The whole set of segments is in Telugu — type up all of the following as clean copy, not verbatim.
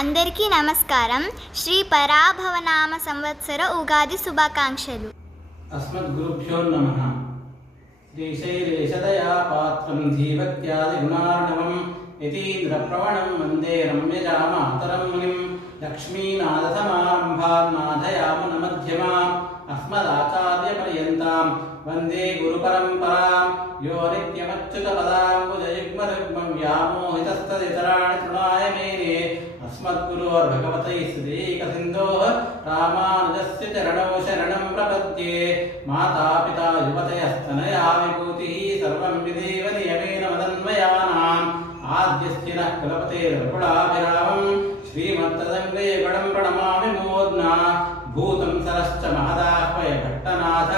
అందరికీ నమస్కారం. శ్రీ పరాభవనామ సంవత్సర ఉగాది శుభాకాంక్షలు. అస్మద్గురుభ్యో నమః. శ్రీశైలేశదయా పాత్రం జీవత్యాది గుణార్ణవం యతీంద్రప్రవణం వందే రమ్యజామాతరం మునిం లక్ష్మీనాథసమారంభాన్నాథయామునమధ్యమాం అస్మదాచార్యపర్యంతాం వందే గురుపరంపరాం యో నిత్యమచ్యుతపదాంబుజయుగ్మరుగ్మం వ్యామోహితస్తదితరాణి తృణాయ మేనే अस्मद्गुरोर्भगवतैस्त्रीकसिन्धोः रामानुजस्य चरणौ शरणं प्रपद्ये मातापिता युवतयस्तनया विभूतिः सर्वं विदेव नियमेन मदन्वयानाम् आद्यस्य नः कुलपतेर्कुलाभिरामं श्रीमत्तदङ्ग्रेगणं प्रणमामि मूर्ध्ना भूतं सरश्च महदाह्वय भट्टनाथ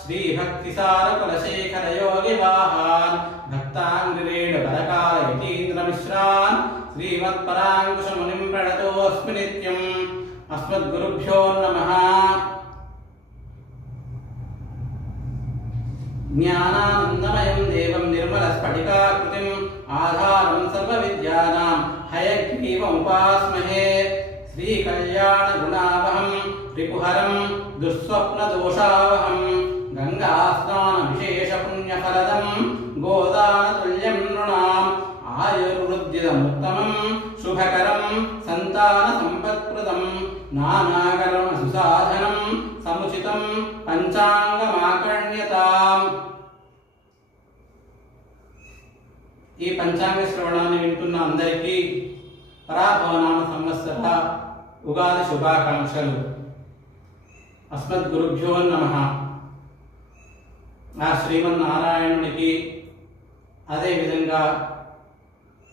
श्रीभक्तिसारकुलशेखरयोगिवाहान् भक्ताङ्ग्रिरेणुपरकालयतीन्द्रमिश्रान् श्रीमत्पराङ्कुशमुनिं प्रणतोऽस्मि नित्यम्. अस्मद्गुरुभ्यो नमः. ज्ञानानन्दमयं देवं निर्मलस्फटिकाकृतिम् आधारं सर्वविद्यानां हयग्रीवमुपास्महे. श्रीकल्याणगुणावहं रिपुहरं दुःस्वप्नदोषावहं गङ्गास्नानविशेषपुण्यफलदं गोदानतुल्यं नृणाम् आयुर्वृद्धिदमुत्तमं शुभकरं सन्तानसम्पत्प्रदं नानाकर्मसुसाधनं समुचितं పంచాంగమాకర్ణ్యతాం. ఈ పంచాంగ శ్రవణాన్ని వింటున్న అందరికీ పరాభవనామ సంవత్సర ఉగాది శుభాకాంక్షలు. అస్మద్గురుభ్యో నమః. ఆ శ్రీమన్నారాయణునికి అదేవిధంగా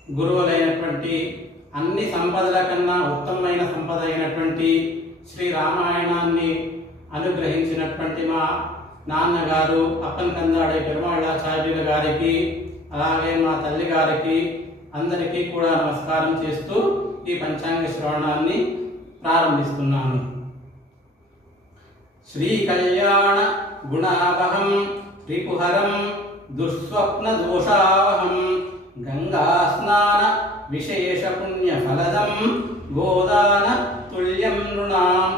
గురువులైనటువంటి అన్ని సంపదల కన్నా ఉత్తమమైన సంపద అయినటువంటి శ్రీ రామాయణాన్ని అనుగ్రహించినటువంటి మా నాన్నగారు అప్పన్ కందాడే పెరుమాళాచార్యుల గారికి అలాగే మా తల్లి గారికి అందరికీ కూడా నమస్కారం చేస్తూ ఈ పంచాంగ శ్రవణాన్ని ప్రారంభిస్తున్నాను. శ్రీ కళ్యాణ గుణావహం రిపుహరం దుఃస్వప్న దోషావహం గంగాస్నాన విశేష పుణ్యఫలదం గోదాన తుల్యం నృణాం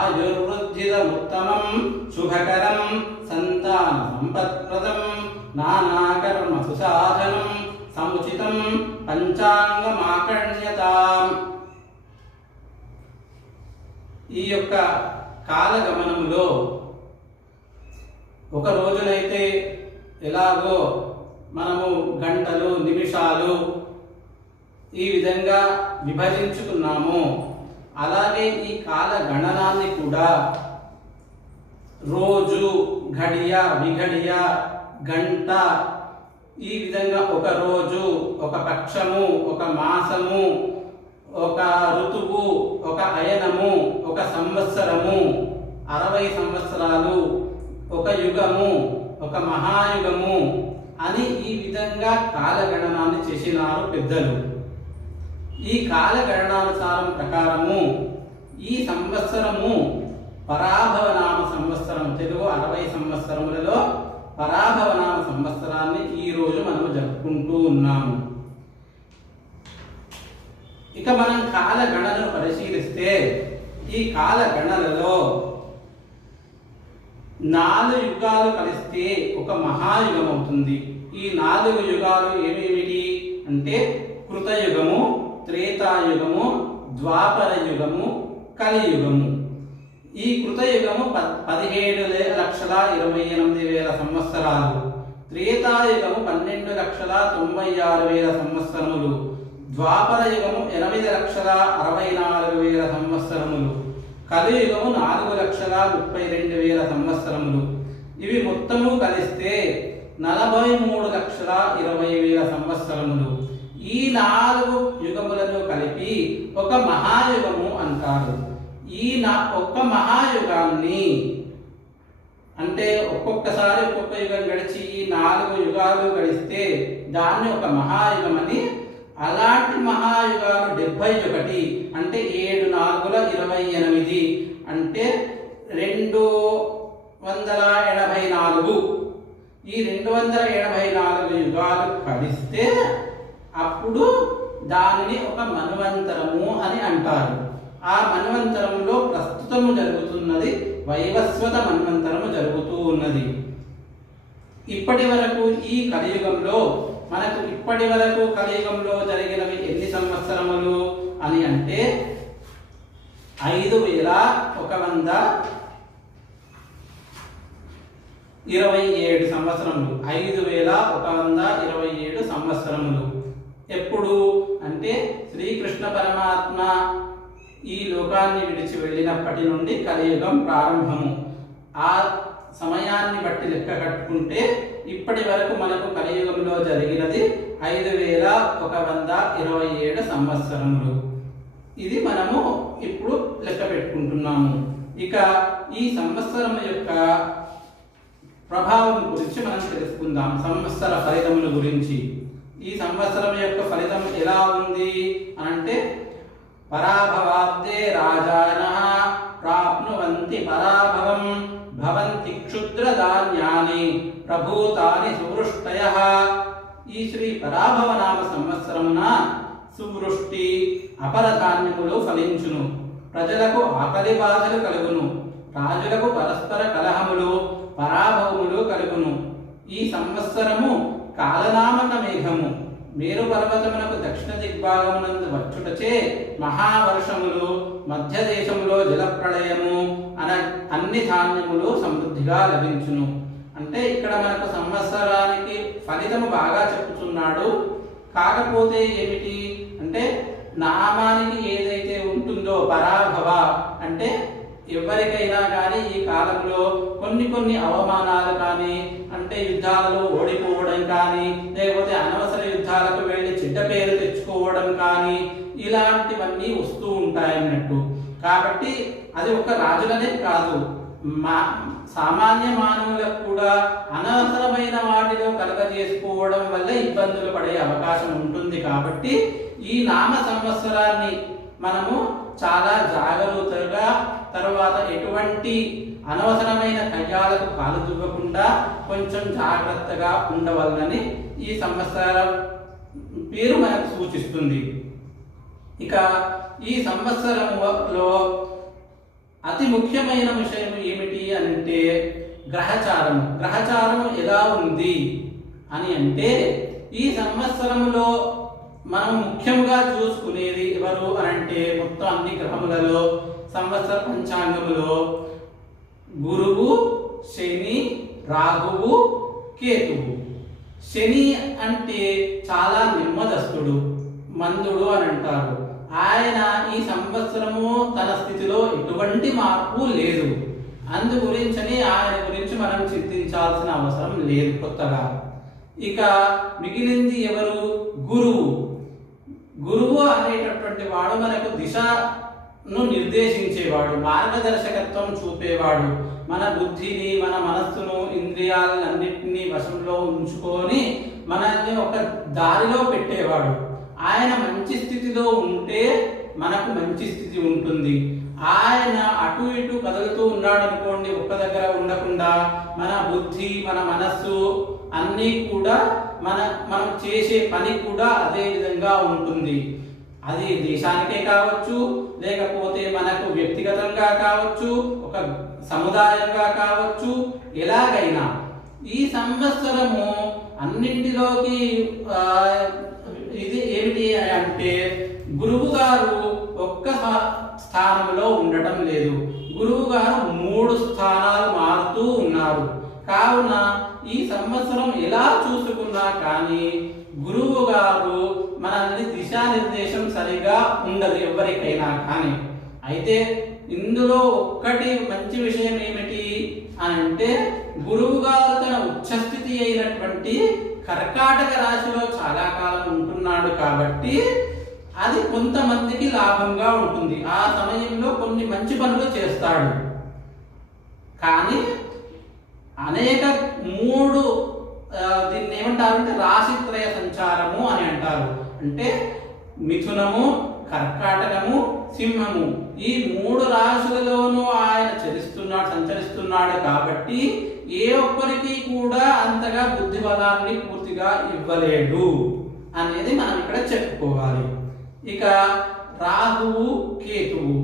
ఆయుర్వృద్ధిదముత్తమం శుభకరం సంతాన సంపత్ప్రదం నానాకర్మ సుసాధనం సముచితం పంచాంగమాకర్ణ్యతాం. ఈ యొక్క కాలగమనంలో ఒక రోజునైతే ఎలాగో మనము గంటలు నిమిషాలు ఈ విధంగా విభజించుకున్నాము, అలాగే ఈ కాల గణనాన్ని కూడా రోజు, ఘడియ, విఘడియ, గంట ఈ విధంగా ఒక రోజు, ఒక పక్షము, ఒక మాసము, ఒక ఋతువు, ఒక అయనము, ఒక సంవత్సరము, 60 సంవత్సరాలు, ఒక యుగము, ఒక మహాయుగము అని ఈ విధంగా కాలగణనాన్ని చేసినారు పెద్దలు. ఈ కాలగణనానుసారం ప్రకారము ఈ సంవత్సరము పరాభవనామ సంవత్సరం, తెలుగు 60 సంవత్సరములలో పరాభవనామ సంవత్సరాన్ని ఈ రోజు మనము జరుపుకుంటూ ఉన్నాము. ఇక మనం కాలగణనను పరిశీలిస్తే ఈ కాలగణలలో 4 యుగాలు కలిస్తే ఒక మహాయుగం అవుతుంది. ఈ 4 యుగాలు ఏమేమిటి అంటే కృతయుగము, త్రేతాయుగము, ద్వాపర యుగము, కలియుగము. ఈ కృతయుగము 17,28,000 సంవత్సరాలు, త్రేతాయుగము 12,96,000 సంవత్సరములు, ద్వాపర యుగము 8,64,000 సంవత్సరములు, కలియుగము 4,32,000 సంవత్సరములు. ఇవి మొత్తము కలిస్తే 43,20,000 సంవత్సరములు. ఈ 4 యుగములను కలిపి ఒక మహాయుగము అంటారు. ఈ ఒక్క మహాయుగాన్ని అంటే ఒక్కొక్కసారి ఒక్కొక్క యుగం గడిచి ఈ 4 యుగాలు గడిస్తే దాన్ని ఒక మహాయుగం అని. అలాంటి మహాయుగాలు 71 అంటే 7 4 28 అంటే 284. ఈ 284 యుగాలు కలిస్తే అప్పుడు దానిని ఒక మన్వంతరము అని అంటారు. ఆ మన్వంతరంలో ప్రస్తుతము జరుగుతున్నది వైవస్వత మన్వంతరము జరుగుతూ ఉన్నది. ఇప్పటి వరకు ఈ కలియుగంలో మనకు కలియుగంలో జరిగినవి ఎన్ని సంవత్సరములు అని అంటే 5127 సంవత్సరములు. 5127 సంవత్సరములు. ఎప్పుడు అంటే శ్రీకృష్ణ పరమాత్మ ఈ లోకాన్ని విడిచి వెళ్ళినప్పటి నుండి కలియుగం ప్రారంభము. ఆ సమయాన్ని బట్టి లెక్క కట్టుకుంటే ఇప్పటి వరకు మనకు కలియుగంలో జరిగినది 5127 సంవత్సరములు. ఇది మనము ఇప్పుడు లెక్క పెట్టుకుంటున్నాము. ఇక ఈ సంవత్సరం యొక్క ప్రభావం గురించి మనం తెలుసుకుందాం. సంవత్సర ఫలితముల గురించి. ఈ సంవత్సరం యొక్క ఫలితం ఎలా ఉంది అంటే పరాభవాబ్దే రాజానః ప్రాప్నువంతి పరాభవం భవంతి క్షుద్రధాన్యాని ప్రభూతాని సువృష్టయః. ఈ శ్రీ పరాభవ నామ సంవత్సరమున సువృష్టి అపరధాన్యములు ఫలించును. ప్రజలకు ఆకలి బాధలు కలుగును. రాజులకు పరస్పర కలహములు పరాభవములు కలుగును. ఈ సంవత్సరము కాలనామక మేఘము మేరు పర్వతమునకు దక్షిణ దిగ్భాగమునందు వచ్చుటచే మహావర్షములు మధ్య దేశములో జలప్రళయము అన్ని ధాన్యములు సమృద్ధిగా లభించును. అంటే ఇక్కడ మనకు సంవత్సరానికి ఫలితము బాగా చెప్పుతున్నాడు. కాకపోతే ఏమిటి అంటే నామానికి ఏదైతే ఉంటుందో పరాభవ అంటే ఎవరికైనా కానీ ఈ కాలంలో కొన్ని అవమానాలు కానీ అంటే యుద్ధాలలో ఓడిపోవడం కానీ లేకపోతే అనవసర యుద్ధాలకు వెళ్ళి చెడ్డ పేరు తెచ్చుకోవడం కానీ ఇలాంటివన్నీ వస్తూ ఉంటాయన్నట్టు. కాబట్టి అది ఒక రాజులనే కాదు, సామాన్య మానవులకు కూడా అనవసరమైన వాటిలో కలగజేసుకోవడం వల్ల ఇబ్బందులు పడే అవకాశం ఉంటుంది. కాబట్టి ఈ నామ సంవత్సరాన్ని మనము చాలా జాగరూకతగా తర్వాత ఎటువంటి అనవసరమైన కయ్యాలకు కాలు దువ్వకుండా కొంచెం జాగ్రత్తగా ఉండవలనని ఈ సంవత్సరం పేరు మనకు సూచిస్తుంది. ఇక ఈ సంవత్సరంలో అతి ముఖ్యమైన విషయం ఏమిటి అంటే గ్రహచారం ఎలా ఉంది అని అంటే ఈ సంవత్సరంలో మనం ముఖ్యంగా చూసుకునేది ఎవరు అనంటే మొత్తం అన్ని గ్రహములలో సంవత్సర పంచాంగములో గురువు, శని, రాహువు, కేతువు. శని అంటే చాలా నెమ్మదస్తుడు, మందుడు అని అంటారు. ఆయన ఈ సంవత్సరము తన స్థితిలో ఎటువంటి మార్పు లేదు. అందు గురించని ఆయన గురించి మనం చింతించాల్సిన అవసరం లేదు కొత్తగా. ఇక మిగిలింది ఎవరు? గురువు అనేటటువంటి వాడు మనకు దిశను నిర్దేశించేవాడు, మార్గదర్శకత్వం చూపేవాడు. మన బుద్ధిని మన మనస్సును ఇంద్రియాలన్నింటినీ వశంలో ఉంచుకొని మనల్ని ఒక దారిలో పెట్టేవాడు. ఆయన మంచి స్థితిలో ఉంటే మనకు మంచి స్థితి ఉంటుంది. ఆయన అటు ఇటు కదులుతూ ఉన్నాడు అనుకోండి, ఒక్క దగ్గర ఉండకుండా మన బుద్ధి మన మనస్సు అన్నీ కూడా మనం చేసే పని కూడా అదే విధంగా ఉంటుంది. అది దేశానికే కావచ్చు, లేకపోతే మనకు వ్యక్తిగతంగా కావచ్చు, ఒక సముదాయంగా కావచ్చు, ఎలాగైనా ఈ సంవత్సరము అన్నింటిలోకి ఇది ఏమిటి అంటే గురువు గారు ఒక్క స్థానంలో ఉండటం లేదు. గురువు గారు 3 స్థానాలు మారుతూ ఉన్నారు. కావున ఈ సంవత్సరం ఎలా చూసుకున్నా కానీ గురువు గారు మనల్ని దిశానిర్దేశం సరిగా ఉండదు ఎవరికైనా కానీ. అయితే ఇందులో ఒక్కటి మంచి విషయం ఏమిటి అని అంటే గురువు గారు తన ఉచ్చస్థితి అయినటువంటి కర్కాటక రాశిలో చాలా కాలం ఉంటున్నాడు కాబట్టి అది కొంతమందికి లాభంగా ఉంటుంది. ఆ సమయంలో కొన్ని మంచి పనులు చేస్తాడు. కానీ అనేక 3 దీన్ని ఏమంటారంటే రాశిత్రయ సంచారము అని అంటారు. అంటే మిథునము, కర్కాటకము, సింహము ఈ 3 రాశులలోనూ ఆయన సంచరిస్తున్నాడు కాబట్టి ఏ ఒక్కరికి కూడా అంతగా బుద్ధి బలాన్ని పూర్తిగా ఇవ్వలేడు అనేది మనం ఇక్కడ చెప్పుకోవాలి. ఇక రాహువు కేతువు,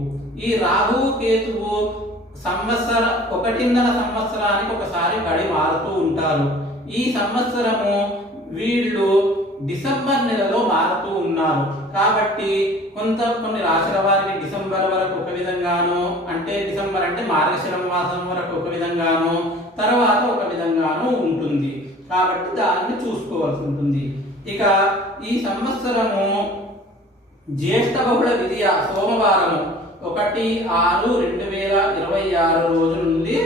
ఈ రాహువు కేతువు ఒకటిన్నర సంవత్సరానికి ఒకసారి గడి మారుతూ ఉంటారు. ఈ సంవత్సరము వీళ్ళు డిసెంబర్ నెలలో మారుతూ ఉన్నారు కాబట్టి కొన్ని రాశుల వారికి డిసెంబర్ వరకు ఒక విధంగాను, అంటే డిసెంబర్ అంటే మార్గశిర మాసం వరకు ఒక విధంగాను, తర్వాత ఒక విధంగాను ఉంటుంది. కాబట్టి దాన్ని చూసుకోవాల్సి ఉంటుంది. ఇక ఈ సంవత్సరము జ్యేష్ఠ బహుళ విధియ సోమవారము 1/6/2026 రోజు నుండి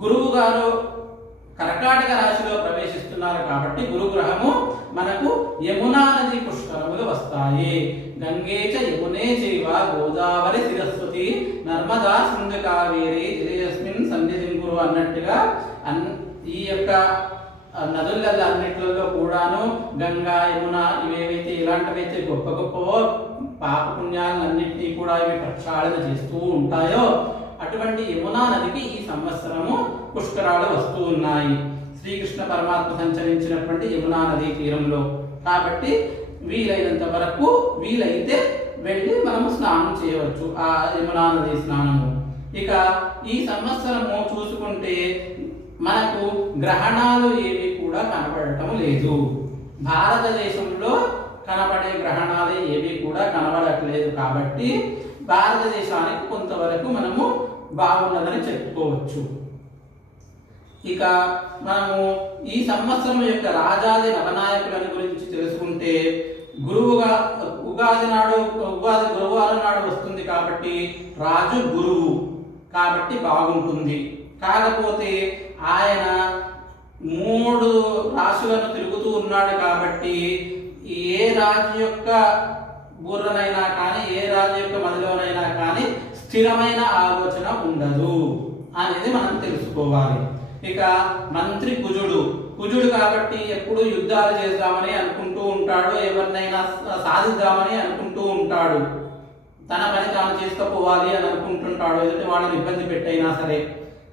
గురువు గారు కర్కాటక రాశిలో ప్రవేశిస్తున్నారు కాబట్టి గురుగ్రహము మనకు యమునా నది పుష్కరములు వస్తాయి. గంగే చ యమునే చైవ గోదావరి సరస్వతి నర్మదా సింధు కావేరి జలేస్మిన్ సన్నిధిం కురు అన్నట్టుగా ఈ యొక్క నదులలో అన్నిట్లలో కూడాను గంగా యమున ఇవేవైతే ఇలాంటివైతే గొప్ప గొప్ప పాపపుణ్యాలన్నింటినీ కూడా ఇవి ప్రక్షాళన చేస్తూ ఉంటాయో అటువంటి యమునా నదికి ఈ సంవత్సరము పుష్కరాలు వస్తూ ఉన్నాయి శ్రీకృష్ణ పరమాత్మ సంచరించినటువంటి యమునా నదీ తీరంలో. కాబట్టి వీలైనంత వరకు వీలైతే వెళ్ళి మనము స్నానం చేయవచ్చు, ఆ యమునా నది స్నానము. ఇక ఈ సంవత్సరము చూసుకుంటే మనకు గ్రహణాలు ఏవి కూడా కనబడటం లేదు. భారతదేశంలో కనబడే గ్రహణాలు ఏవి కూడా కనబడట్లేదు కాబట్టి భారతదేశానికి కొంతవరకు మనము బాగున్నదని చెప్పుకోవచ్చు. ఇక మనము ఈ సంవత్సరం యొక్క రాజాది నవనాయకులని గురించి తెలుసుకుంటే ఉగాది గురువారం నాడు వస్తుంది కాబట్టి రాజు గురువు కాబట్టి బాగుంటుంది. కాకపోతే ఆయన 3 రాశులను తిరుగుతూ ఉన్నాడు కాబట్టి ఏ రాజు యొక్క బుర్రనైనా కానీ ఏ రాజు యొక్క మదిలోనైనా కానీ స్థిరమైన ఆలోచన ఉండదు అనేది మనం తెలుసుకోవాలి. ఇక మంత్రి కుజుడు కాబట్టి ఎప్పుడు యుద్ధాలు చేద్దామని అనుకుంటూ ఉంటాడు, ఎవరినైనా సాధిద్దామని అనుకుంటూ ఉంటాడు, తన పని తాను చేసుకుపోవాలి అని అనుకుంటుంటాడు, ఎదుటి వాళ్ళని ఇబ్బంది పెట్టైనా సరే.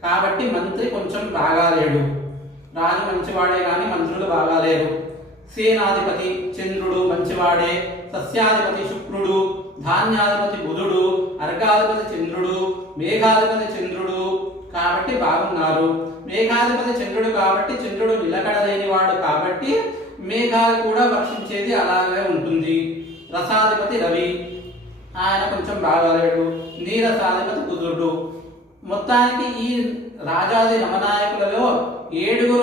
కాబట్టి మంత్రి కొంచెం బాగాలేడు, రాజు మంచివాడే కానీ మంత్రులు బాగాలేరు. సేనాధిపతి చంద్రుడు మంచివాడే, సస్యాధిపతి శుక్రుడు, ధాన్యాధిపతి బుధుడు, అర్ఘాధిపతి చంద్రుడు, మేఘాధిపతి చంద్రుడు కాబట్టి బాగున్నారు. మేఘాధిపతి చంద్రుడు కాబట్టి చంద్రుడు నిలకడలేని వాడు కాబట్టి మేఘాలు కూడా వర్షించేది అలాగే ఉంటుంది. రసాధిపతి రవి, ఆయన కొంచెం బాగాలేడు. నీరసాధిపతి బుధుడు. మొత్తానికి ఈ రాజాది నవనాయకులలో 7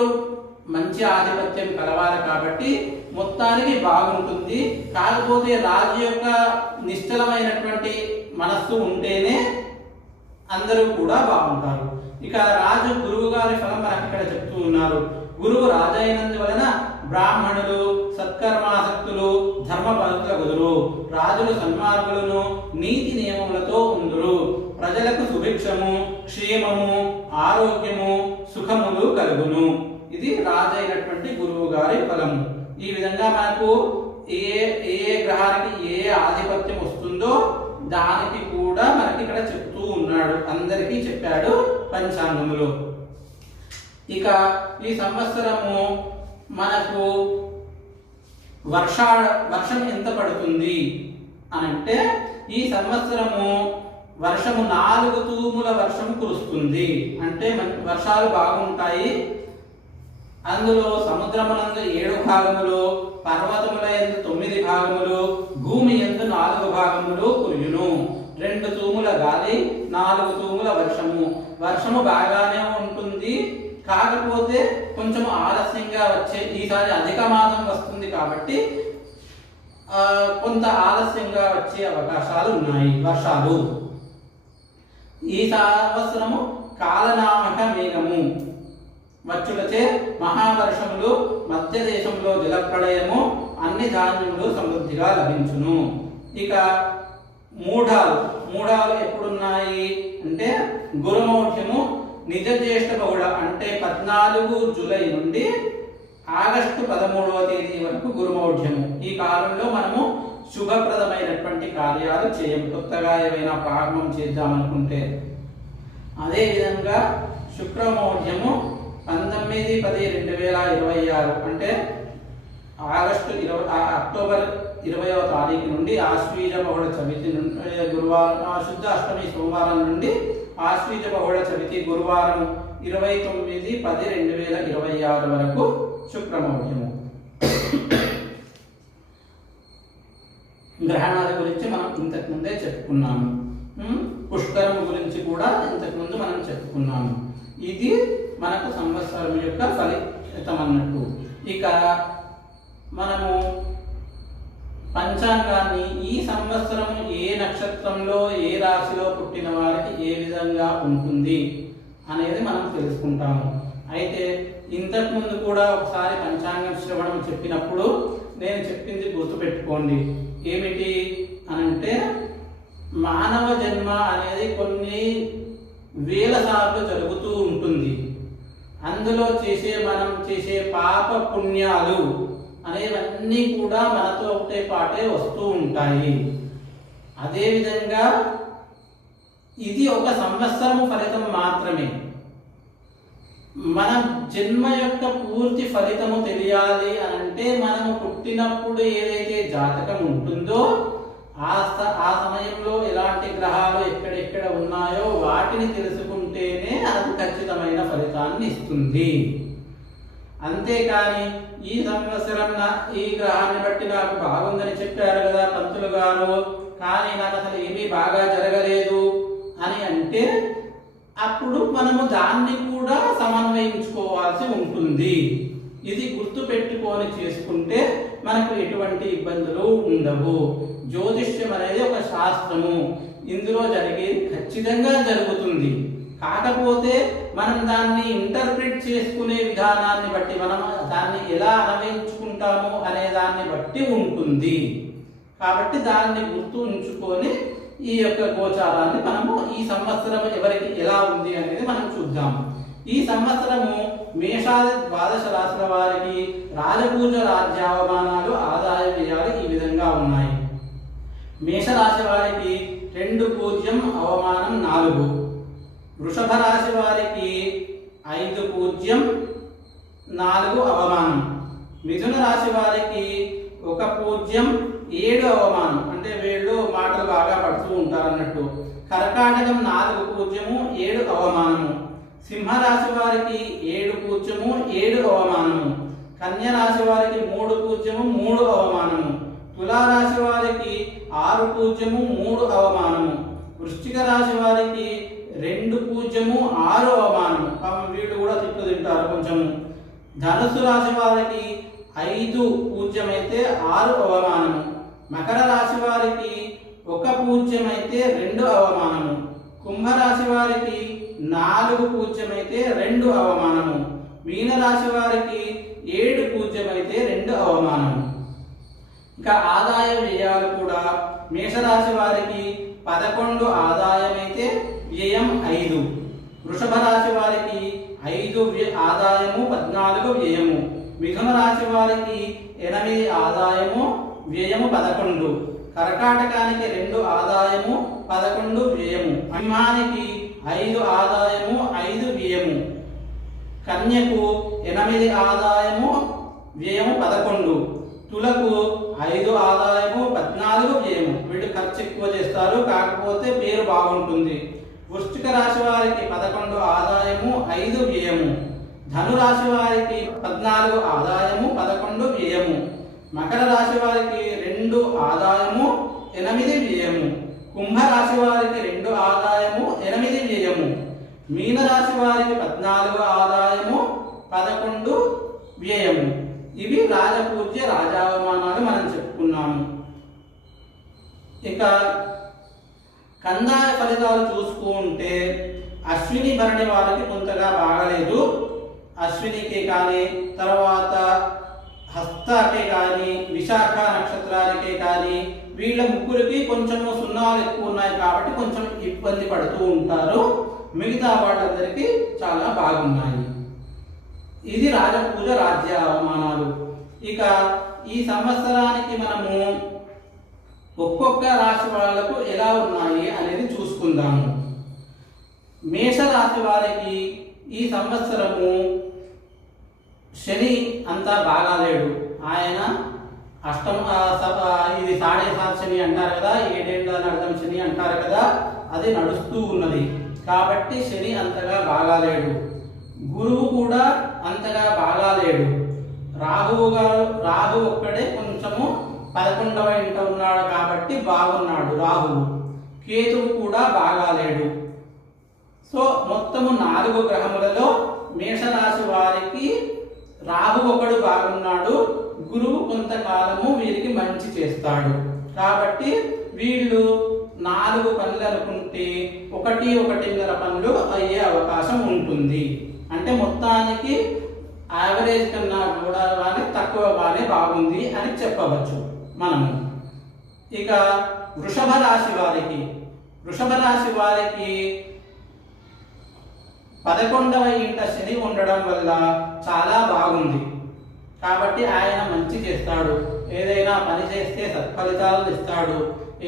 మంచి ఆధిపత్యం కలవాలి కాబట్టి మొత్తానికి బాగుంటుంది. కాకపోతే రాజు యొక్క నిశ్చలమైనటువంటి మనస్సు ఉంటేనే అందరూ కూడా బాగుంటారు. ఇక రాజు గురువు గారి ఫలం మనకి ఇక్కడ చెప్తూ ఉన్నారు. గురువు రాజైనందువలన బ్రాహ్మణులు సత్కర్మాసక్తులు ధర్మపరుల గురువు, రాజులు సన్మార్గులను నీతి నియమములతో ఉందురు, ప్రజలకు సుభిక్షము క్షేమము ఆరోగ్యము సుఖములు కలుగును. ఇది రాజైనటువంటి గురువు గారి ఫలము. ఈ విధంగా మనకు ఏ గ్రహానికి ఏ ఆధిపత్యం వస్తుందో దానికి కూడా మనకి ఇక్కడ చెప్తూ ఉన్నాడు, అందరికీ చెప్పాడు పంచాంగములో. ఇక ఈ సంవత్సరము మనకు వర్షం ఎంత పడుతుంది అని అంటే ఈ సంవత్సరము వర్షము 4 తూముల వర్షం కురుస్తుంది. అంటే వర్షాలు బాగుంటాయి. అందులో సముద్రమునందు 7 భాగములు, పర్వతముల యందు 9 భాగములు, భూమి యందు 4 భాగములు కురియును. 2 తూముల గాలి, 4 తూముల వర్షము బాగానే ఉంటుంది. కాకపోతే కొంచెం ఆలస్యంగా వచ్చే, ఈసారి అధిక మాసం వస్తుంది కాబట్టి కొంత ఆలస్యంగా వచ్చే అవకాశాలు ఉన్నాయి వర్షాలు. ఈ సంవత్సరము కాలనామక మేఘము వచ్చులచే మహావర్షములు, మధ్య దేశంలో జలప్రళయము, అన్ని ధాన్యములు సమృద్ధిగా లభించును. ఇక మూఢాలు ఎప్పుడున్నాయి అంటే గురుమౌఢ్యము నిజ జ్యేష్ఠ బహుళ అంటే 14 జూలై నుండి ఆగస్టు 13వ తేదీ వరకు గురుమౌఢ్యము. ఈ కాలంలో మనము శుభప్రదమైనటువంటి కార్యాలు చేయము, కొత్తగా ఏమైనా ప్రారంభం చేద్దామనుకుంటే. అదేవిధంగా శుక్రమౌఢ్యము 19/10/2026 అంటే అక్టోబర్ 20వ తారీఖు నుండి ఆశ్వీజ బహుళ చవితి నుండి గురువారం శుద్ధ అష్టమి సోమవారం నుండి ఆశ్వీజ బహుళ చవితి గురువారం 29/10/2026 వరకు శుక్రమౌఢ్యము. గ్రహణాల గురించి మనం ఇంతకుముందే చెప్పుకున్నాము. పుష్కరము గురించి కూడా ఇంతకుముందు మనం చెప్పుకున్నాము. ఇది మనకు సంవత్సరం యొక్క ఫలితం అన్నట్టు. ఇక మనము పంచాంగాన్ని ఈ సంవత్సరం ఏ నక్షత్రంలో ఏ రాశిలో పుట్టిన వారికి ఏ విధంగా ఉంటుంది అనేది మనం తెలుసుకుంటాము. అయితే ఇంతకుముందు కూడా ఒకసారి పంచాంగం శ్రవణం చెప్పినప్పుడు నేను చెప్పింది గుర్తుపెట్టుకోండి. ఏమిటి అనంటే మానవ జన్మ అనేది కొన్ని వేల సార్లు జరుగుతూ ఉంటుంది. అందులో మనం చేసే పాప పుణ్యాలు అనేవన్నీ కూడా మనతో ఒకటే పాటే వస్తూ ఉంటాయి. అదేవిధంగా ఇది ఒక సంవత్సరం ఫలితం మాత్రమే. మన జన్మ యొక్క పూర్తి ఫలితము తెలియాలి అనంటే మనము పుట్టినప్పుడు ఏదైతే జాతకం ఉంటుందో ఆ సమయంలో ఎలాంటి గ్రహాలు ఎక్కడెక్కడ ఉన్నాయో వాటిని తెలుసుకుంటేనే అది ఖచ్చితమైన ఫలితాన్ని ఇస్తుంది. అంతేకాని ఈ సంవత్సరం ఈ గ్రహాన్ని బట్టి నాకు బాగుందని చెప్పారు కదా పంతులు గారు, కానీ నాకు అసలు ఏమీ బాగా జరగలేదు అని అంటే అప్పుడు మనము దాన్ని కూడా సమన్వయించుకోవాల్సి ఉంటుంది. ఇది గుర్తు పెట్టుకొని చేసుకుంటే మనకు ఎటువంటి ఇబ్బందులు ఉండవు. జ్యోతిష్యం అనేది ఒక శాస్త్రము. ఇందులో జరిగేది ఖచ్చితంగా జరుగుతుంది. కాకపోతే మనం దాన్ని ఇంటర్ప్రిట్ చేసుకునే విధానాన్ని బట్టి మనం దాన్ని ఎలా అన్వయించుకుంటాము అనే దాన్ని బట్టి ఉంటుంది. కాబట్టి దాన్ని గుర్తు ఉంచుకొని ఈ యొక్క గోచారాన్ని మనము ఈ సంవత్సరం ఎవరికి ఎలా ఉంది అనేది మనం చూద్దాము. ఈ సంవత్సరము మేషాది 12 రాశుల వారికి రాజపూజ రాజ్యావమానాలు ఆదాయ వ్యయాలు ఈ విధంగా ఉన్నాయి. మేషరాశి వారికి 2 పూజ్యం అవమానం 4. వృషభ రాశి వారికి 5 పూజ్యం 4 అవమానం. మిథున రాశి వారికి 1 పూజ్యం 7 అవమానం. అంటే వీళ్ళు మాటలు బాగా పడుతూ ఉంటారు అన్నట్టు. కర్కాటకం 4 పూజ్యము 7 అవమానము. సింహరాశి వారికి 7 పూజ్యము 7 అవమానము. కన్య రాశి వారికి 3 పూజ్యము 3 అవమానము. తులారాశి వారికి 6 పూజ్యము 3 అవమానము. వృశ్చిక రాశి వారికి 2 పూజ్యము 6 అవమానము. వీళ్ళు కూడా తిట్లు తింటారు కొంచెము. ధనుసు రాశి వారికి 5 పూజ్యమైతే 6 అవమానము. మకర రాశి వారికి 1 పూజ్యమైతే 2 అవమానము. కుంభరాశి వారికి 4 పూజ్యమైతే 2 అవమానము. మీన రాశి వారికి 7 పూజ్యమైతే 2 అవమానము. ఇంకా ఆదాయ వ్యయాలు కూడా మేషరాశి వారికి 11 ఆదాయమైతే వ్యయం 5. వృషభ రాశి వారికి 5 ఆదాయము 14 వ్యయము. మిథున రాశి వారికి 8 ఆదాయము వ్యయము 11. కర్కాటకానికి 2 ఆదాయము 11 వ్యయము. సింహానికి 5 ఆదాయము 5 వ్యయము. కన్యకు 8 ఆదాయము వ్యయము 11. తులకు 5 ఆదాయము 14 వ్యయము. వీళ్ళు ఖర్చు ఎక్కువ చేస్తారు, కాకపోతే పేరు బాగుంటుంది. వృశ్చిక రాశి వారికి 11 ఆదాయము 5 వ్యయము. ధనురాశి వారికి 14 ఆదాయము 11 వ్యయము. మకర రాశి వారికి 2 ఆదాయము 8 వ్యయము. కుంభరాశి వారికి 2 ఆదాయము 8 వ్యయము. మీన రాశి వారికి 14 ఆదాయము 11 వ్యయము. ఇవి రాజపూజ్య రాజావమానాలు మనం చెప్పుకున్నాము. ఇక కందాయ ఫలితాలు చూసుకుంటే అశ్విని భరణి వాళ్ళకి కొంతగా బాగలేదు. అశ్వినికి కానీ తర్వాత హస్తకే కానీ విశాఖ నక్షత్రాలకే కానీ వీళ్ళ ముగ్గురికి కొంచెము సున్నాలు ఎక్కువ ఉన్నాయి కాబట్టి కొంచెం ఇబ్బంది పడుతూ ఉంటారు. మిగతా వాళ్ళందరికీ చాలా బాగున్నాయి. ఇది రాజపూజ రాజ్య అవమానాలు. ఇక ఈ సంవత్సరానికి మనము ఒక్కొక్క రాశి వాళ్లకు ఎలా ఉన్నాయి అనేది చూసుకుందాము. మేషరాశి వారికి ఈ సంవత్సరము శని అంతా బాగాలేడు. ఆయన ఇది 7.5 శని అంటారు కదా, 7 అర్థం శని అంటారు కదా, అది నడుస్తూ ఉన్నది. కాబట్టి శని అంతగా బాగాలేడు. గురువు కూడా అంతగా బాగాలేడు. రాహు ఒక్కడే కొంచెము 11వ ఇంట ఉన్నాడు కాబట్టి బాగున్నాడు రాహువు. కేతువు కూడా బాగాలేడు. సో మొత్తము 4 గ్రహములలో మేషరాశి వారికి రాహు ఒకడు బాగున్నాడు. గురువు కొంతకాలము వీరికి మంచి చేస్తాడు. కాబట్టి వీళ్ళు 4 పనులు అనుకుంటే 1-1.5 పనులు అయ్యే అవకాశం ఉంటుంది. అంటే మొత్తానికి యావరేజ్ కన్నా కూడా కానీ తక్కువగానే బాగుంది అని చెప్పవచ్చు మనము. ఇక వృషభ రాశి వారికి 11వ ఇంట శని ఉండడం వల్ల చాలా బాగుంది. కాబట్టి ఆయన మంచి చేస్తాడు. ఏదైనా పని చేస్తే సత్ఫలితాలను ఇస్తాడు.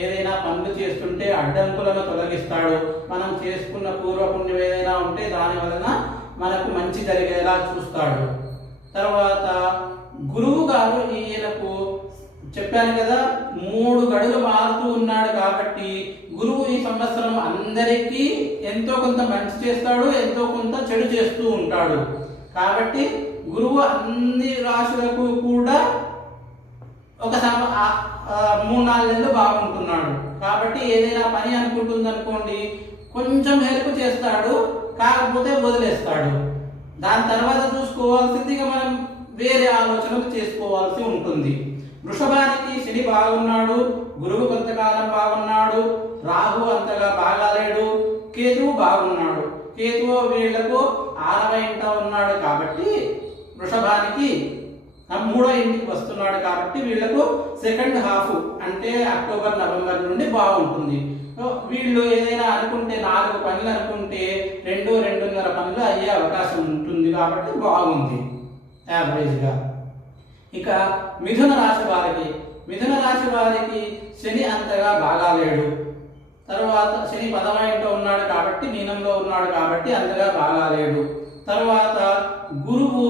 ఏదైనా పనులు చేస్తుంటే అడ్డంకులను తొలగిస్తాడు. మనం చేసుకున్న పూర్వపుణ్యం ఏదైనా ఉంటే దాని వలన మనకు మంచి జరిగేలా చూస్తాడు. తర్వాత గురువు గారు ఈయనకు చెప్పాను కదా 3 గడులు మారుతూ ఉన్నాడు. కాబట్టి గురువు ఈ సంవత్సరం అందరికీ ఎంతో కొంత మంచి చేస్తాడు, ఎంతో కొంత చెడు చేస్తూ ఉంటాడు. కాబట్టి గురువు అన్ని రాశులకు కూడా ఒక 3-4 నెలలు బాగుంటున్నాడు. కాబట్టి ఏదైనా పని అనుకుంటుంది అనుకోండి, కొంచెం హెల్ప్ చేస్తాడు, కాకపోతే వదిలేస్తాడు. దాని తర్వాత చూసుకోవాల్సింది ఇక మనం వేరే ఆలోచనలు చేసుకోవాల్సి ఉంటుంది. వృషభానికి శని బాగున్నాడు, గురువు కొంతకాలం బాగున్నాడు, రాహు అంతగా బాగాలేడు, కేతువు బాగున్నాడు. కేతువు వీళ్లకు 6వ ఇంట ఉన్నాడు కాబట్టి వృషభానికి 3వ ఇంటికి వస్తున్నాడు కాబట్టి వీళ్లకు సెకండ్ హాఫ్ అంటే అక్టోబర్ నవంబర్ నుండి బాగుంటుంది. వీళ్ళు ఏదైనా అనుకుంటే 4 పనులు అనుకుంటే 2-2.5 పనులు అయ్యే అవకాశం ఉంటుంది. కాబట్టి బాగుంది యావరేజ్గా. ఇక మిథున రాశి వారికి శని అంతగా బాగాలేడు. తర్వాత శని 10వ ఇంట ఉన్నాడు కాబట్టి మీనంలో ఉన్నాడు కాబట్టి అంతగా బాగాలేడు. తర్వాత గురువు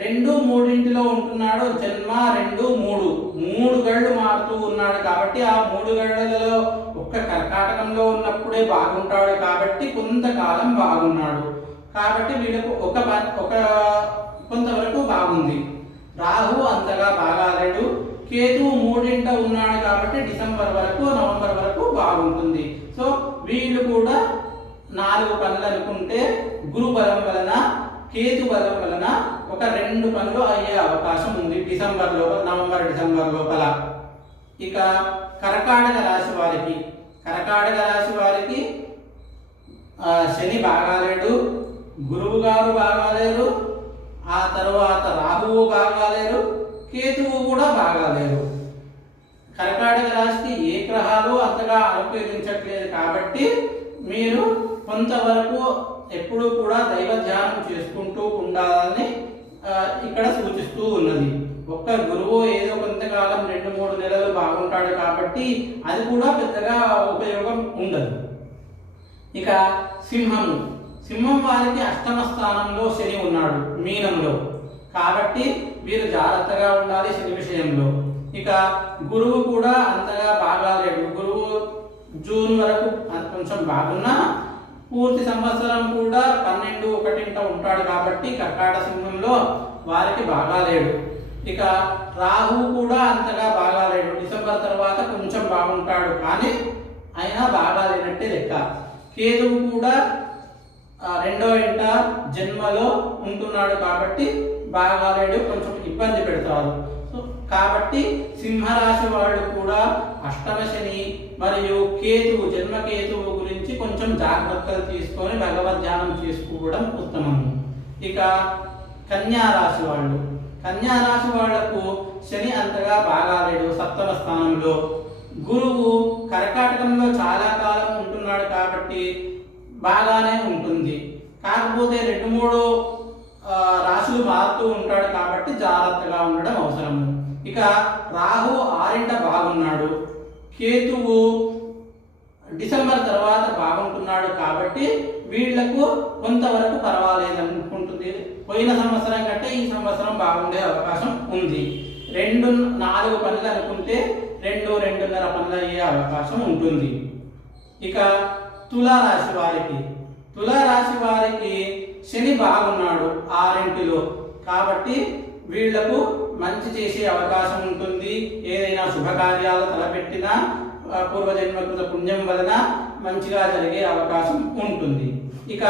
2-3 ఇంటిలో ఉంటున్నాడు. జన్మ 2-3 గళ్ళు మారుతూ ఉన్నాడు కాబట్టి ఆ 3 గళ్ళలో ఒక్క కర్కాటకంలో ఉన్నప్పుడే బాగుంటాడు కాబట్టి కొంతకాలం బాగున్నాడు. కాబట్టి వీళ్ళకు కొంతవరకు బాగుంది. రాహు అంతగా బాగాలేడు. కేతువు 3 ఇంట ఉన్నాడు కాబట్టి డిసెంబర్ వరకు నవంబర్ వరకు బాగుంటుంది. సో వీళ్ళు కూడా 4 పనులు అనుకుంటే గురు బలం వలన కేతు బలం వలన ఒక 2 పనులు అయ్యే అవకాశం ఉంది నవంబర్ డిసెంబర్ లోపల. ఇక కర్కాటక రాశి వారికి శని బాగాలేడు, గురువు గారు బాగాలేరు, ఆ తర్వాత రాహువు బాగాలేరు, కేతువు కూడా బాగాలేరు. కర్కాటక రాశికి ఏ గ్రహాలు అంతగా అనుకూలించట్లేదు కాబట్టి మీరు కొంతవరకు ఎప్పుడూ కూడా దైవ ధ్యానం చేసుకుంటూ ఉండాలని ఇక్కడ సూచిస్తూ ఉన్నది. ఒక్క గురువు ఏదో కొంతకాలం 2-3 నెలలు బాగుంటాడు కాబట్టి అది కూడా పెద్దగా ఉపయోగం ఉండదు. ఇక సింహం వారికి 8వ స్థానంలో శని ఉన్నాడు మీనంలో. కాబట్టి వీరు జాగ్రత్తగా ఉండాలి శని విషయంలో. ఇక గురువు కూడా అంతగా బాగాలేడు. గురువు జూన్ వరకు కొంచెం బాగున్నా పూర్తి సంవత్సరం కూడా 12-1 ఉంటాడు కాబట్టి కర్కాటక సింహంలో వారికి బాగాలేడు. ఇక రాహువు కూడా అంతగా బాగాలేడు. డిసెంబర్ తర్వాత కొంచెం బాగుంటాడు కానీ అయినా బాగాలేనట్టే లెక్క. కేతువు కూడా 2వ ఇంట జన్మలో ఉంటున్నాడు కాబట్టి బాగాలేడు, కొంచెం ఇబ్బంది పెడతారు. కాబట్టి సింహరాశి వాళ్ళు కూడా 8వ శని మరియు జన్మకేతువు గురించి కొంచెం జాగ్రత్తలు తీసుకొని భగవద్ ధ్యానం చేసుకోవడం ఉత్తమము. ఇక కన్యా రాశి వాళ్లకు శని అంతగా బాగాలేడు 7వ స్థానంలో. గురువు కర్కాటకంలో చాలా కాలం ఉంటున్నాడు కాబట్టి బాగానే ఉంటుంది. కాకపోతే 2-3 రాశులు మారుతూ ఉంటాడు కాబట్టి జాగ్రత్తగా ఉండడం అవసరము. ఇక రాహు 6వ ఇంట బాగున్నాడు, కేతువు డిసెంబర్ తర్వాత బాగుంటున్నాడు కాబట్టి వీళ్లకు కొంతవరకు పర్వాలేదు అనుకుంటుంది. పోయిన సంవత్సరం కంటే ఈ సంవత్సరం బాగుండే అవకాశం ఉంది. 4 పనులు అనుకుంటే 2-2.5 పనులు అయ్యే అవకాశం ఉంటుంది. ఇక తులారాశి వారికి శని బాగున్నాడు 6 కాబట్టి వీళ్లకు మంచి చేసే అవకాశం ఉంటుంది. ఏదైనా శుభకార్యాలు తలపెట్టినా పూర్వజన్మకృత పుణ్యం వలన మంచిగా జరిగే అవకాశం ఉంటుంది. ఇక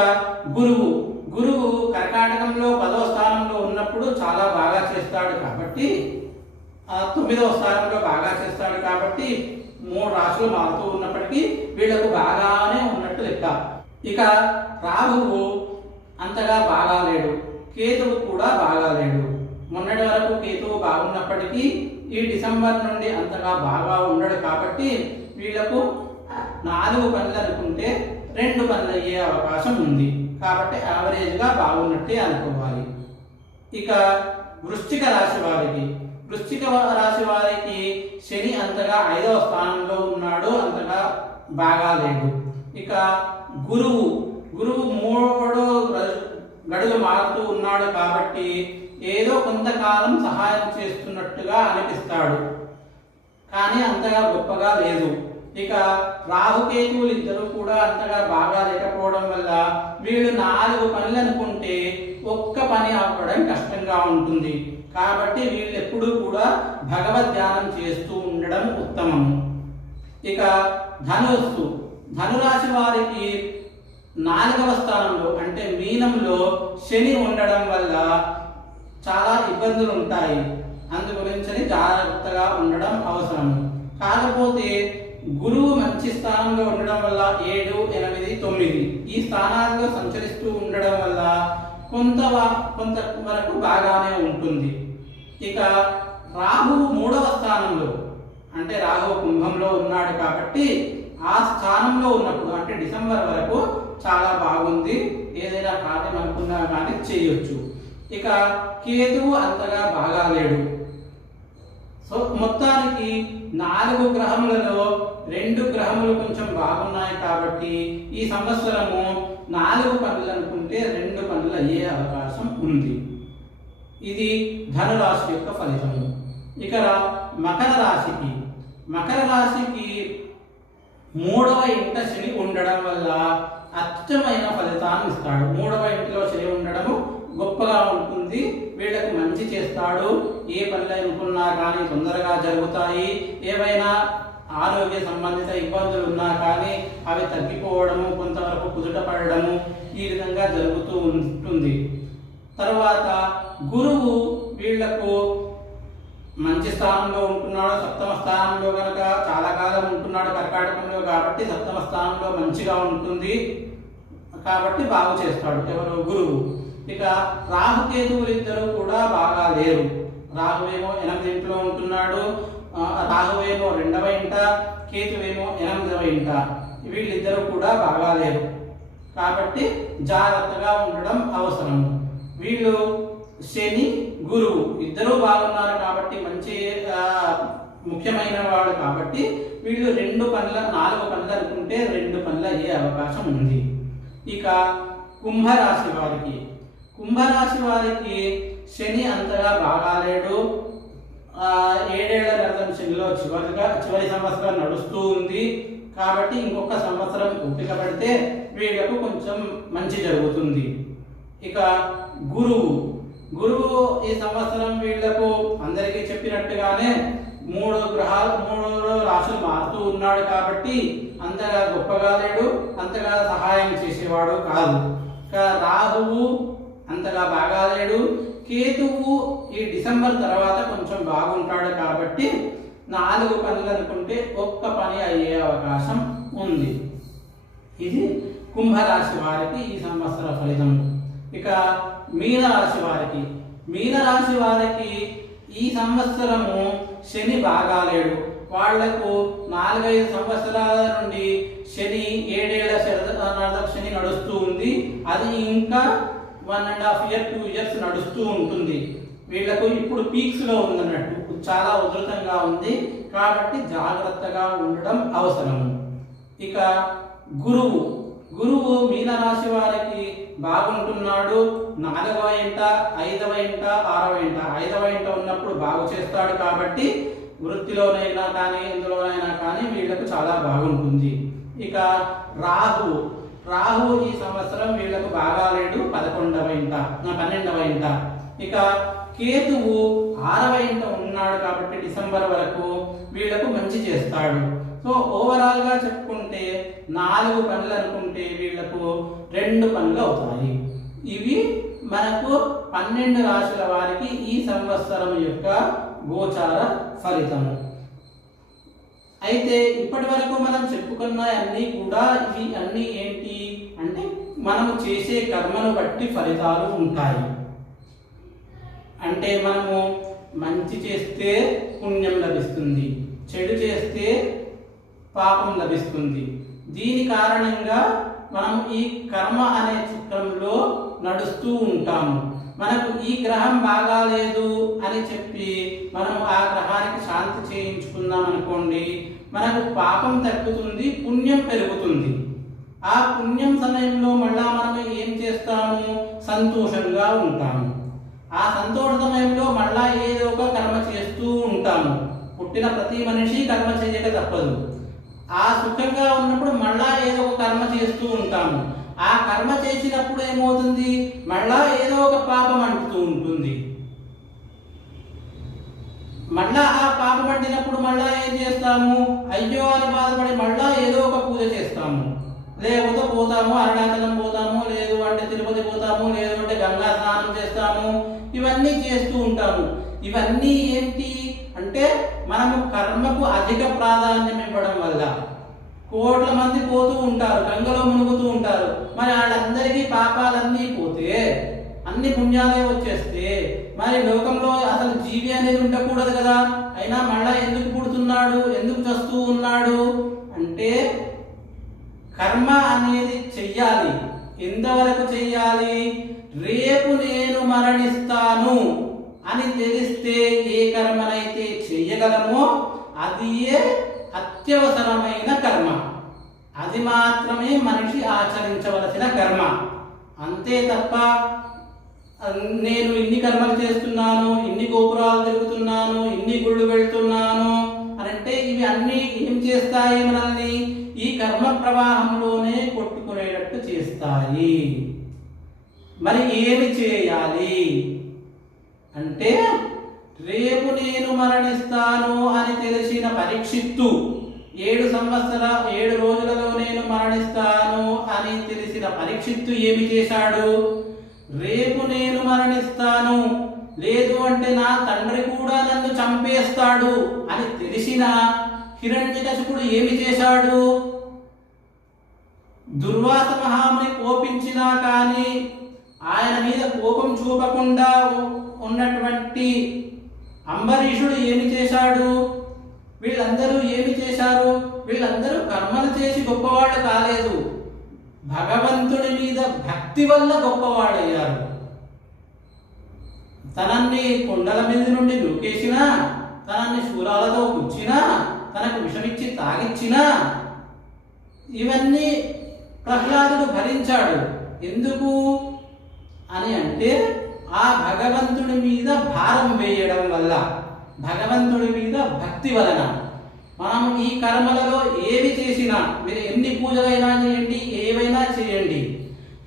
గురువు కర్కాటకంలో 10వ స్థానంలో ఉన్నప్పుడు చాలా బాగా చేస్తాడు కాబట్టి 9వ స్థానంలో బాగా చేస్తాడు కాబట్టి 3 రాశులు మారుతూ ఉన్నప్పటికీ వీళ్లకు బాగానే ఉన్నట్టు లెక్క. ఇక రాహువు అంతగా బాగాలేడు, కేతువు కూడా బాగాలేడు. మొన్నటి వరకు కేతువు బాగున్నప్పటికీ ఈ డిసెంబర్ నుండి అంతగా బాగా ఉండడు కాబట్టి వీళ్లకు 4 పనులు అనుకుంటే 2 పనులు అయ్యే అవకాశం ఉంది. కాబట్టి యావరేజ్గా బాగున్నట్టే అనుకోవాలి. ఇక వృశ్చిక రాశి వారికి శని అంతగా 5వ స్థానంలో ఉన్నాడు, అంతగా బాగాలేడు. ఇక గురువు 3 గడులు మారుతూ ఉన్నాడు కాబట్టి ఏదో కొంతకాలం సహాయం చేస్తున్నట్టుగా అనిపిస్తాడు, కానీ అంతగా గొప్పగా లేదు. ఇక రాహుకేతువులు ఇద్దరు కూడా అంతగా బాగా లేకపోవడం వల్ల వీళ్ళు 4 పనులు అనుకుంటే 1 పని అవ్వడం కష్టంగా ఉంటుంది. కాబట్టి వీళ్ళు ఎప్పుడూ కూడా భగవద్ ధ్యానం చేస్తూ ఉండడం ఉత్తమము. ఇక ధనురాశి వారికి 4వ స్థానంలో అంటే మీనంలో శని ఉండడం వల్ల చాలా ఇబ్బందులు ఉంటాయి. అందు గురించి జాగ్రత్తగా ఉండడం అవసరం. కాకపోతే గురువు మంచి స్థానంలో ఉండడం వల్ల 7, 8, 9 ఈ స్థానాల్లో సంచరిస్తూ ఉండడం వల్ల కొంత వరకు బాగానే ఉంటుంది. ఇక రాహువు 3వ స్థానంలో అంటే రాహువు కుంభంలో ఉన్నాడు కాబట్టి ఆ స్థానంలో ఉన్నప్పుడు అంటే డిసెంబర్ వరకు చాలా బాగుంది, ఏదైనా కార్యం అనుకున్నా కానీ చేయొచ్చు. ఇక కేతువు అంతగా బాగాలేడు. సో మొత్తానికి 4 గ్రహములలో 2 గ్రహములు కొంచెం బాగున్నాయి కాబట్టి ఈ సంవత్సరము 4 పనులు అనుకుంటే 2 పనులు అయ్యే అవకాశం ఉంది. ఇది ధనురాశి యొక్క ఫలితము. ఇక మకర రాశికి 3వ ఇంట శని ఉండడం వల్ల అత్యమైన ఫలితాన్ని ఇస్తాడు. 3వ ఇంటిలో శని ఉండడము గొప్పగా ఉంటుంది. వీళ్ళకు మంచి చేస్తాడు. ఏ పనులు అనుకున్నా కానీ తొందరగా జరుగుతాయి. ఏవైనా ఆరోగ్య సంబంధిత ఇబ్బందులు ఉన్నా కానీ అవి తగ్గిపోవడము, కొంతవరకు కుదుట పడడము ఈ విధంగా జరుగుతూ ఉంటుంది. తర్వాత గురువు వీళ్లకు మంచి స్థానంలో ఉంటున్నాడు. 7వ స్థానంలో కనుక చాలా కాలం ఉంటున్నాడు కర్కాటకంలో కాబట్టి 7వ స్థానంలో మంచిగా ఉంటుంది కాబట్టి బాగు చేస్తాడు ఎవరు గురువు. ఇక రాహుకేతువులు ఇద్దరు కూడా బాగా లేరు. రాహువేమో 8వ ఇంట్లో ఉంటున్నాడు, రాహువేమో 2వ ఇంట, కేతువేమో 8వ ఇంట. వీళ్ళిద్దరూ కూడా బాగా లేరు కాబట్టి జాగ్రత్తగా ఉండడం అవసరం. వీళ్ళు శని గురువు ఇద్దరూ బాగున్నారు కాబట్టి మంచి ముఖ్యమైన వాడు కాబట్టి వీళ్ళు 4 పనులు అనుకుంటే 2 పనులు అయ్యే అవకాశం ఉంది. ఇక కుంభరాశి వారికి శని అంతగా బాగాలేడు. 7 ఏళ్ల క్రితం శనిలో చివరి సంవత్సరం నడుస్తూ ఉంది కాబట్టి ఇంకొక సంవత్సరం ఓపిక పడితే వీళ్ళకు కొంచెం మంచి జరుగుతుంది. ఇక గురువు ఈ సంవత్సరం వీళ్లకు అందరికీ చెప్పినట్టుగానే 3 రాశులు మారుతూ ఉన్నాడు కాబట్టి అంతగా గొప్పగా లేడు, అంతగా సహాయం చేసేవాడు కాదు. రాహువు అంతగా బాగా లేడు. కేతువు ఈ డిసెంబర్ తర్వాత కొంచెం బాగుంటాడు కాబట్టి 4 పనులు అనుకుంటే 1 పని అయ్యే అవకాశం ఉంది. ఇది కుంభరాశి వారికి ఈ సంవత్సర ఫలితం. ఇక మీనరాశి వారికి ఈ సంవత్సరము శని బాగాలేడు. వాళ్లకు 4-5 సంవత్సరాల నుండి శని 7 ఏళ్ల శని నడుస్తూ ఉంది. అది ఇంకా 1.5 year 2 years నడుస్తూ ఉంటుంది. వీళ్లకు ఇప్పుడు పీక్స్ లో ఉందన్నట్టు, చాలా ఉధృతంగా ఉంది కాబట్టి జాగ్రత్తగా ఉండడం అవసరం. ఇక గురువు మీనరాశి వారికి బాగుంటున్నాడు, 4వ ఇంట 5వ ఇంట 6వ ఇంట 5వ ఇంట ఉన్నప్పుడు బాగు చేస్తాడు కాబట్టి వృత్తిలోనైనా కానీ ఎందులోనైనా కానీ వీళ్ళకు చాలా బాగుంటుంది. ఇక రాహు ఈ సంవత్సరం వీళ్ళకు బాగాలేడు, 12వ ఇంట. ఇక కేతువు 6వ ఇంట ఉన్నాడు కాబట్టి డిసెంబర్ వరకు వీళ్ళకు మంచి చేస్తాడు. సో ఓవరాల్ గా చెప్పుకుంటే 4 పనులు అనుకుంటే వీళ్ళకు 2 పనులు అవుతాయి. ఇవి మనకు 12 రాశుల వారికి ఈ సంవత్సరం యొక్క గోచార ఫలితము. అయితే ఇప్పటి వరకు మనం చెప్పుకున్న అన్నీ కూడా ఇవి అన్నీ ఏంటి అంటే మనము చేసే కర్మను బట్టి ఫలితాలు ఉంటాయి. అంటే మనము మంచి చేస్తే పుణ్యం లభిస్తుంది, చెడు చేస్తే పాపం లభిస్తుంది. దీని కారణంగా మనం ఈ కర్మ అనే చక్రంలో నడుస్తూ ఉంటాము. మనకు ఈ గ్రహం బాగాలేదు అని చెప్పి మనం ఆ గ్రహానికి శాంతి చేయించుకున్నాం అనుకోండి, మనకు పాపం తగ్గుతుంది, పుణ్యం పెరుగుతుంది. ఆ పుణ్యం సమయంలో మళ్ళా మనం ఏం చేస్తాము, సంతోషంగా ఉంటాము. ఆ సంతోష సమయంలో మళ్ళా ఏదో ఒక కర్మ చేస్తూ ఉంటాము. పుట్టిన ప్రతి మనిషి కర్మ చేయక తప్పదు. ఆ సుఖంగా ఉన్నప్పుడు మళ్ళా ఏదో ఒక కర్మ చేస్తూ ఉంటాము. ఆ కర్మ చేసినప్పుడు ఏమవుతుంది, మళ్ళా ఏదో ఒక పాపం అంటుతూ ఉంటుంది. మళ్ళా ఆ పాపం అంటినప్పుడు మళ్ళా ఏం చేస్తాము, అయ్యో అని బాధపడి మళ్ళా ఏదో ఒక పూజ చేస్తాము. లేకపోతే పోతాము, అరుణాచలం పోతాము, లేదు అంటే తిరుపతి పోతాము, లేదు అంటే గంగా స్నానం చేస్తాము. ఇవన్నీ చేస్తూ ఉంటాము. ఇవన్నీ ఏంటి అంటే మనము కర్మకు అధిక ప్రాధాన్యం ఇవ్వడం వల్ల. కోట్ల మంది పోతూ ఉంటారు, గంగలో మునుగుతూ ఉంటారు. మరి వాళ్ళందరికీ పాపాలన్నీ పోతే, అన్ని పుణ్యాలే వచ్చేస్తే మరి లోకంలో అసలు జీవి అనేది ఉండకూడదు కదా. అయినా మళ్ళా ఎందుకు పుడుతున్నాడు, ఎందుకు చస్తూ ఉన్నాడు అంటే కర్మ అనేది చెయ్యాలి. ఎంతవరకు చెయ్యాలి, రేపు నేను మరణిస్తాను అని తెలిస్తే ఏ కర్మనైతే చెయ్యగలమో అది అత్యవసరమైన కర్మ. అది మాత్రమే మనిషి ఆచరించవలసిన కర్మ. అంతే తప్ప నేను ఇన్ని కర్మలు చేస్తున్నాను, ఇన్ని గోపురాలు తిరుగుతున్నాను, ఇన్ని గుళ్ళు వెళ్తున్నాను అని అంటే ఇవి అన్ని ఏం చేస్తాయి, మనల్ని ఈ కర్మ ప్రవాహంలోనే కొట్టుకునేటట్టు చేస్తాయి. మరి ఏమి చేయాలి అంటే రేపు నేను మరణిస్తాను అని తెలిసిన పరీక్షిత్తు 7 రోజులలో నేను మరణిస్తాను అని తెలిసిన పరీక్షిత్తు ఏమి చేశాడు, రేపు నేను మరణిస్తాను, లేదు అంటే నా తండ్రి కూడా నన్ను చంపేస్తాడు అని తెలిసిన హిరణ్యకశిపుడు ఏమి చేశాడు, దుర్వాస మహాముని కోపించినా కానీ ఆయన మీద కోపం చూపకుండా ఉన్నటువంటి అంబరీషుడు ఏమి చేశాడు, వీళ్ళందరూ ఏమి చేశారు, వీళ్ళందరూ కర్మలు చేసి గొప్పవాళ్ళు కాలేదు, భగవంతుడి మీద భక్తి వల్ల గొప్పవాళ్ళయ్యారు. తనని కొండల మీద నుండి దూకేసినా, తనని శూలాలతో గుచ్చినా, తనకు విషమిచ్చి తాగిచ్చినా ఇవన్నీ ప్రహ్లాదుడు భరించాడు. ఎందుకు అని అంటే ఆ భగవంతుడి మీద భారం వేయడం వల్ల, భగవంతుడి మీద భక్తి వలన. మనం ఈ కర్మలలో ఏవి చేసినా, మీరు ఎన్ని పూజలైనా చేయండి, ఏవైనా చేయండి,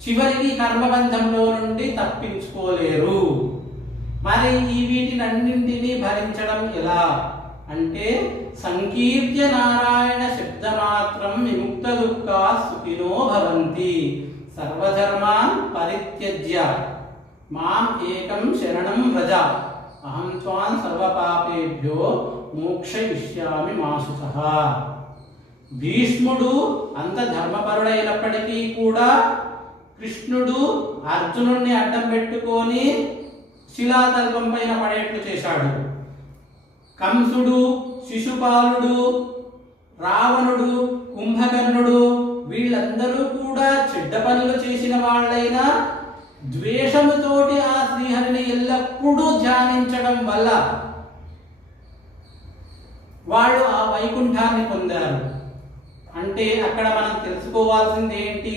చివరికి కర్మబంధంలో నుండి తప్పించుకోలేరు. మరి ఈ వీటినన్నింటినీ భరించడం ఎలా అంటే సంకీర్త్య నారాయణ శబ్దమాత్రం విముక్త దుఃఖా సుఖినో భవంతి సర్వధర్మాన్ పరిత్యజ్య మాం ఏకం శరణం వ్రజ అహం త్వాం సర్వపాపేభ్యో మోక్షయిష్యామి మా శుచః. భీష్ముడు అంత ధర్మపరుడైనప్పటికీ కూడా కృష్ణుడు అర్జునుడిని అడ్డం పెట్టుకొని శిలాతల్పం పైన పడేట్లు చేశాడు. కంసుడు, శిశుపాలుడు, రావణుడు, కుంభకర్ణుడు వీళ్ళందరూ కూడా చెడ్డ పనులు చేసిన వాళ్ళైనా ద్వేషముతోటి ఆ శ్రీహరిని ఎల్లప్పుడూ ధ్యానించడం వల్ల వాళ్ళు ఆ వైకుంఠాన్ని పొందారు. అంటే అక్కడ మనం తెలుసుకోవాల్సింది ఏంటి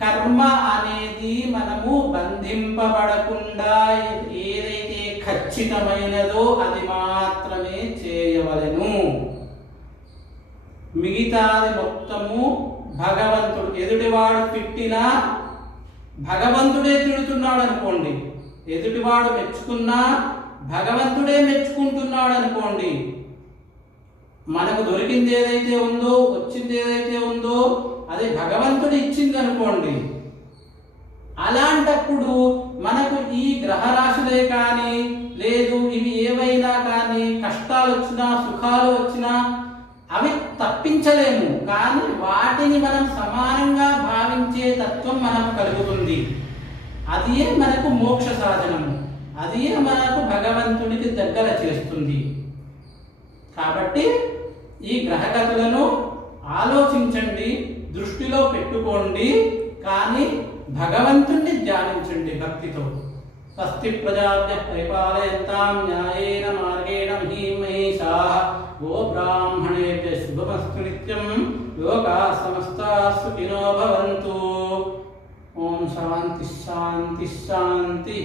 కర్మ అనేది మనము బంధింపబడకుండా ఏదైతే ఖచ్చితమైనదో అది మాత్రమే చేయవలెను. మిగతాది మొత్తము భగవంతుడు, ఎదుటివాడు తిట్టినా భగవంతుడే తిడుతున్నాడు అనుకోండి, ఎదుటివాడు మెచ్చుకున్నా భగవంతుడే మెచ్చుకుంటున్నాడు అనుకోండి, మనకు దొరికింది ఏదైతే ఉందో, వచ్చింది ఏదైతే ఉందో అది భగవంతుడు ఇచ్చింది అనుకోండి. అలాంటప్పుడు మనకు ఈ గ్రహరాశులే కానీ లేదు ఇవి ఏవైనా కానీ కష్టాలు వచ్చినా సుఖాలు వచ్చినా అవి తప్పించలేము, కానీ వాటిని మనం సమానంగా భావించే తత్వం మనకు కలుగుతుంది. అదే మనకు మోక్ష సాధనము, అదే మనకు భగవంతుడికి దగ్గర చేస్తుంది. కాబట్టి ఈ గ్రహగతులను ఆలోచించండి, దృష్టిలో పెట్టుకోండి, కానీ భగవంతుణ్ణి ధ్యానించండి భక్తితో. స్వస్తి ప్రజాభ్యః పరిపాలయంతాం న్యాయేన మార్గేణ మహీం మహేషాః. గో బ్రాహ్మణేభ్యః శుభమస్తు నిత్యం. లోకాః సమస్తాః సుఖినో భవంతు. ఓం శాంతి శాంతి శాంతి.